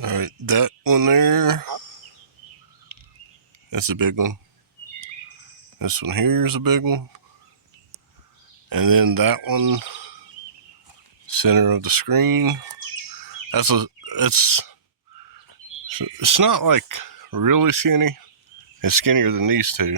Alright, that one there, that's a big one. This one here is a big one. And then that one, center of the screen. It's not like really skinny. It's skinnier than these two.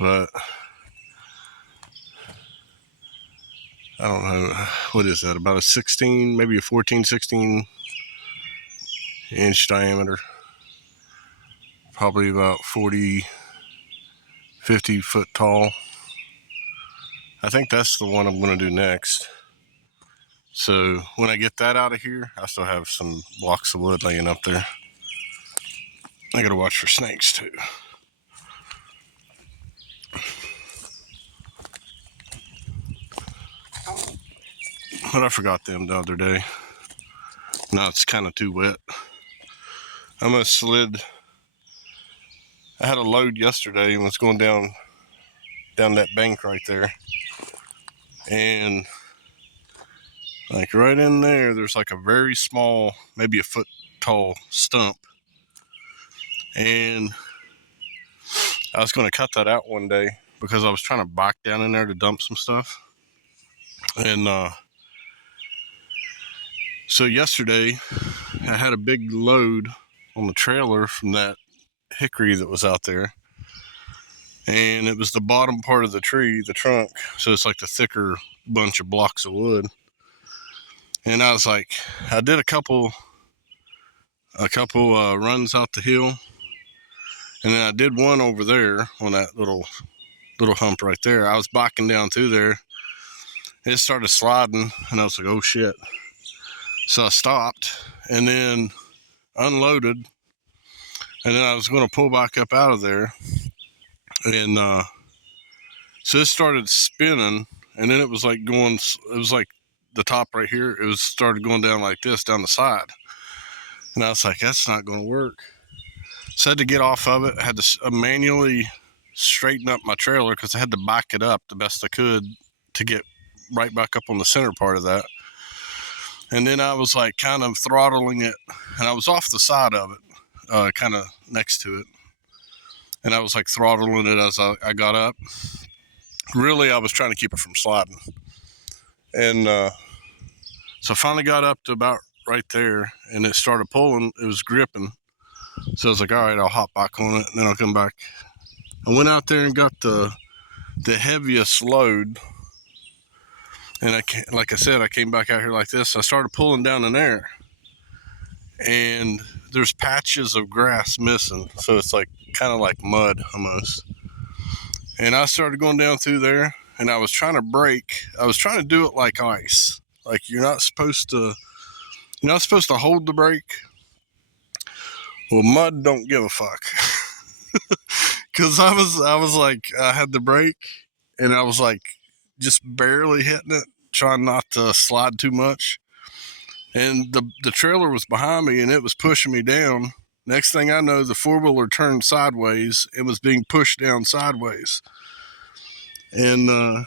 But I don't know, what is that, about a 16, maybe a 14, 16 inch diameter. Probably about 40, 50 foot tall. I think that's the one I'm going to do next. So when I get that out of here, I still have some blocks of wood laying up there. I got to watch for snakes too. But I forgot them the other day. Now it's kind of too wet. I almost slid. I had a load yesterday and was going down that bank right there. And like right in there's like a very small, maybe a foot tall stump. And I was going to cut that out one day because I was trying to back down in there to dump some stuff. And so yesterday I had a big load on the trailer from that hickory that was out there. And it was the bottom part of the tree, the trunk. So it's like the thicker bunch of blocks of wood. And I was like, I did a couple runs out the hill. And then I did one over there on that little hump right there. I was backing down through there. It started sliding and I was like, oh shit. So I stopped and then unloaded. And then I was going to pull back up out of there. And so it started spinning. And then it was like the top right here. It was started going down like this, down the side. And I was like, that's not going to work. So I had to get off of it. I had to manually straighten up my trailer because I had to back it up the best I could to get right back up on the center part of that. And then I was like kind of throttling it, and I was off the side of it, kind of next to it. And I was like throttling it as I got up. Really, I was trying to keep it from sliding. And so I finally got up to about right there, and it started pulling. It was gripping. So I was like, all right, I'll hop back on it, and then I'll come back. I went out there and got the heaviest load. And like I said, I came back out here like this. I started pulling down in there. And there's patches of grass missing. So it's like kind of like mud almost. And I started going down through there. And I was trying to brake. I was trying to do it like ice. Like you're not supposed to hold the brake. Well, mud don't give a fuck. Cause I was like, I had the brake and I was like just barely hitting it, trying not to slide too much. And the trailer was behind me and it was pushing me down. Next thing I know, the four-wheeler turned sideways and was being pushed down sideways. And I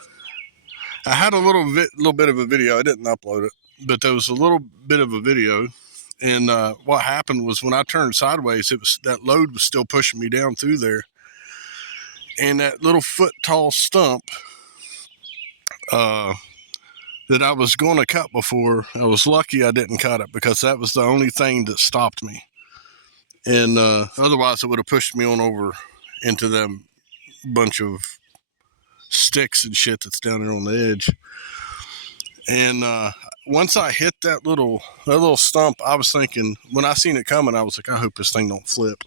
had a little bit of a video. I didn't upload it, but there was a little bit of a video. And what happened was when I turned sideways, that load was still pushing me down through there. And that little foot tall stump that I was going to cut before, I was lucky I didn't cut it because that was the only thing that stopped me. And otherwise it would have pushed me on over into them bunch of sticks and shit that's down there on the edge. And once I hit that little stump, I was thinking, when I seen it coming, I was like, I hope this thing don't flip.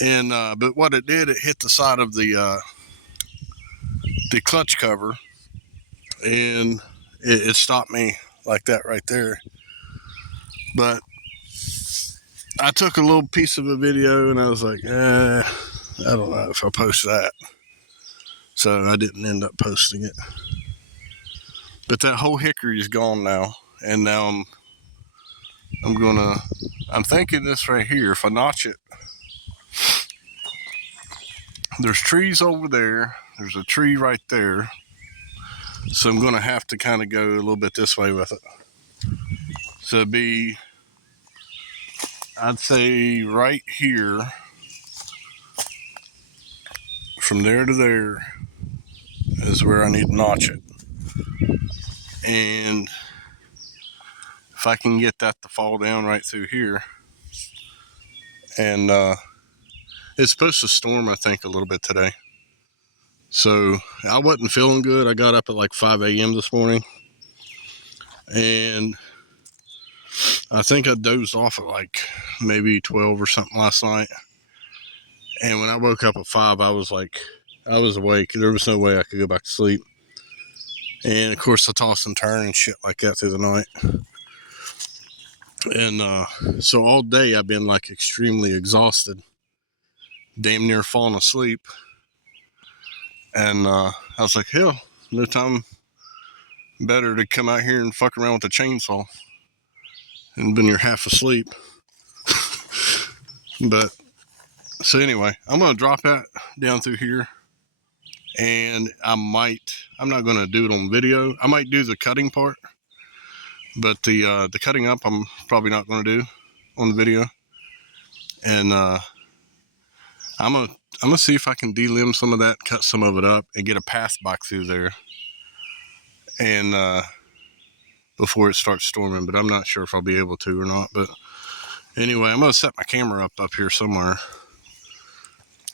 And but what it did, it hit the side of the clutch cover, and it stopped me like that right there. But I took a little piece of a video and I was like, I don't know if I'll post that. So I didn't end up posting it. But that whole hickory is gone now. And now I'm thinking this right here, if I notch it, there's trees over there. There's a tree right there. So I'm going to have to kind of go a little bit this way with it. So it'd be I'd say right here, from there to there, is where I need to notch it. And if I can get that to fall down right through here, and it's supposed to storm, I think, a little bit today. So I wasn't feeling good. I got up at like 5 a.m. this morning, and I think I dozed off at like maybe 12 or something last night. And when I woke up at 5, I was awake. There was no way I could go back to sleep. And of course, I toss and turn and shit like that through the night. And so all day I've been like extremely exhausted, damn near falling asleep. And I was like, hell, no time better to come out here and fuck around with a chainsaw. And been here half asleep. But so anyway, I'm gonna drop that down through here, and I'm not gonna do it on video. I might do the cutting part, but the cutting up I'm probably not gonna do on the video. And I'm gonna see if I can delimb some of that, cut some of it up, and get a path back through there, and before it starts storming. But I'm not sure if I'll be able to or not. But anyway, I'm gonna set my camera up here somewhere,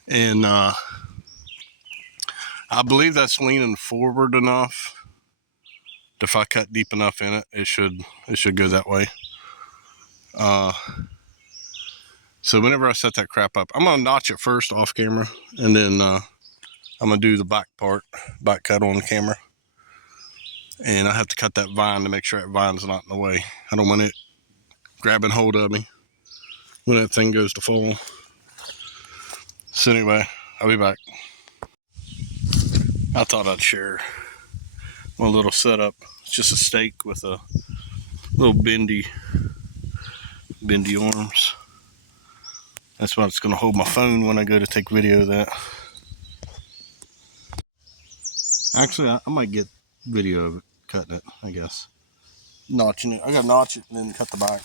and I believe that's leaning forward enough. If I cut deep enough in it, it should go that way. So whenever I set that crap up, I'm gonna notch it first off camera, and then I'm gonna do the back cut on the camera. And I have to cut that vine to make sure that vine's not in the way. I don't want it grabbing hold of me when that thing goes to fall. So anyway, I'll be back. I thought I'd share one little setup. It's just a stake with a little bendy arms. That's why it's going to hold my phone when I go to take video of that. Actually, I might get video of it, cutting it, I guess. Notching it. I got to notch it and then cut the back.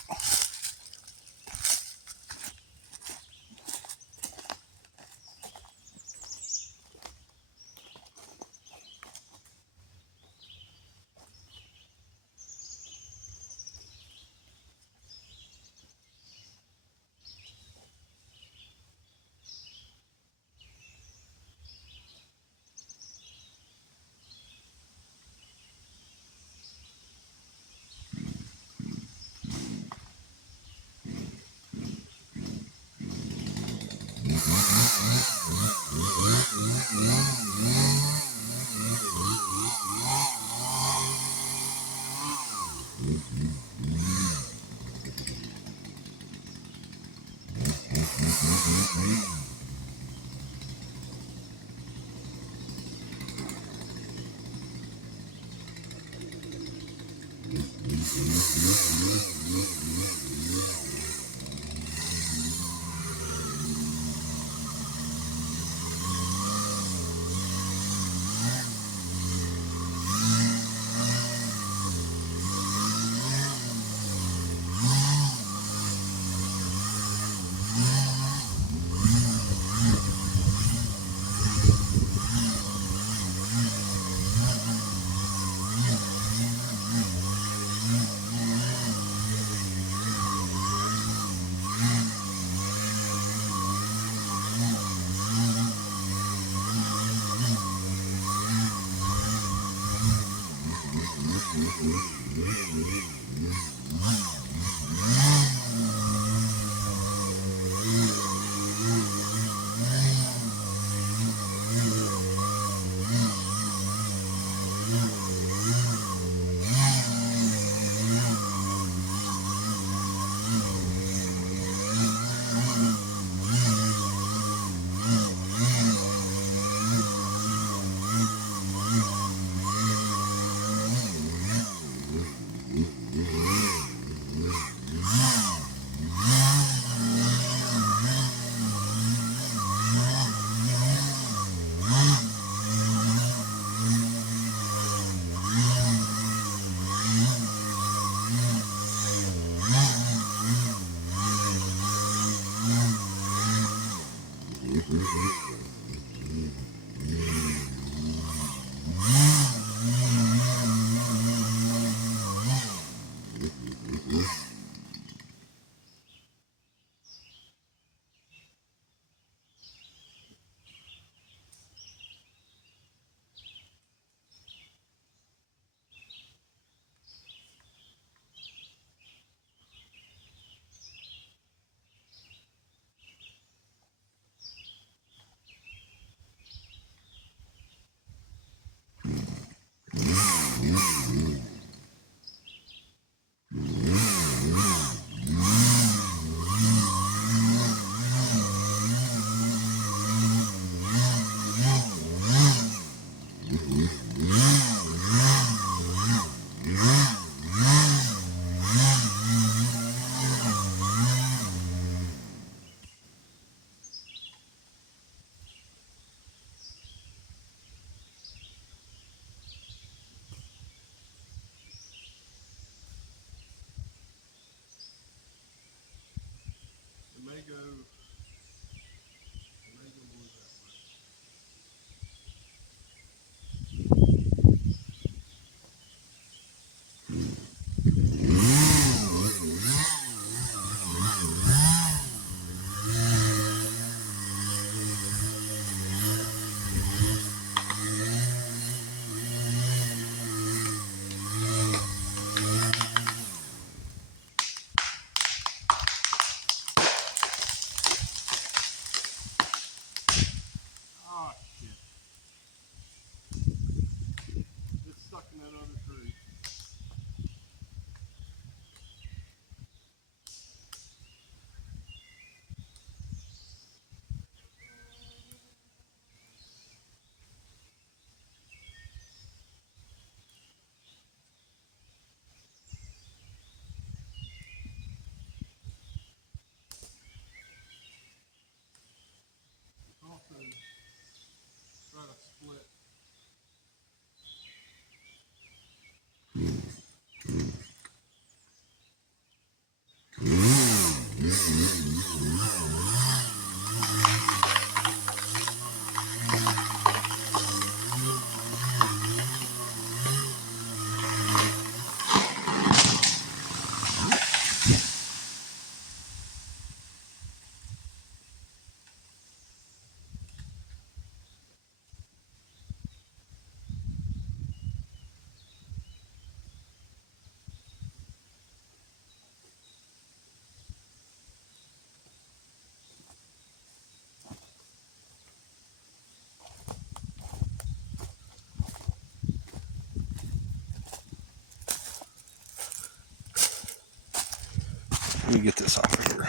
Let me get this off of here.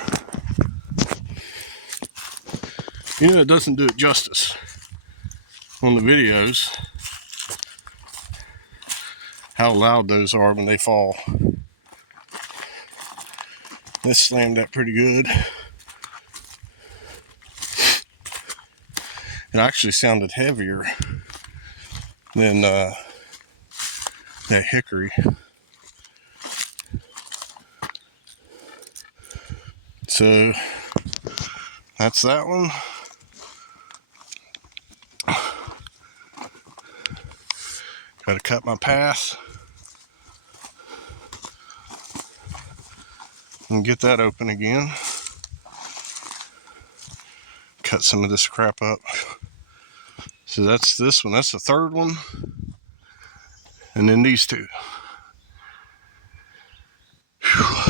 You know, it doesn't do it justice on the videos how loud those are when they fall. This slammed that pretty good. It actually sounded heavier than that hickory. So that's that one. Got to cut my path and get that open again. Cut some of this crap up. So that's this one. That's the third one. And then these two. Whew.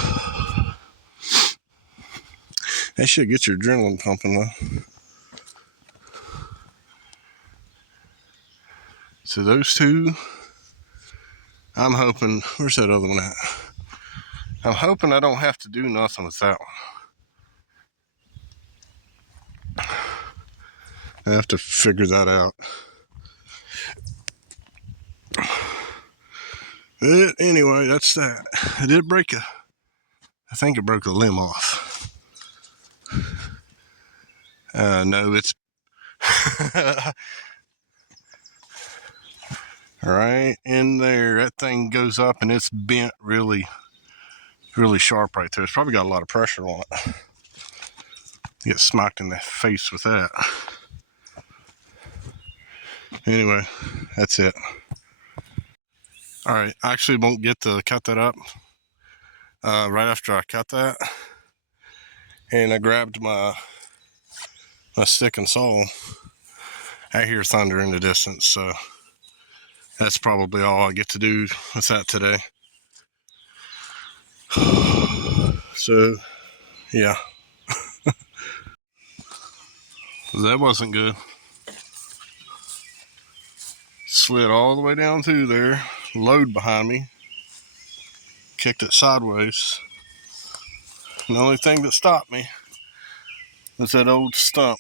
That should get your adrenaline pumping though. So those two, I'm hoping, where's that other one at? I'm hoping I don't have to do nothing with that one. I have to figure that out. But anyway, that's that. I did break I think it broke a limb off. No, it's right in there. That thing goes up and it's bent really, really sharp right there. It's probably got a lot of pressure on it. Get smacked in the face with that. Anyway, that's it. All right, I actually won't get to cut that up right after I cut that. And I grabbed my stick and saw. I hear thunder in the distance, so that's probably all I get to do with that today. So, yeah. That wasn't good. Slid all the way down through there, load behind me, kicked it sideways. And the only thing that stopped me was that old stump.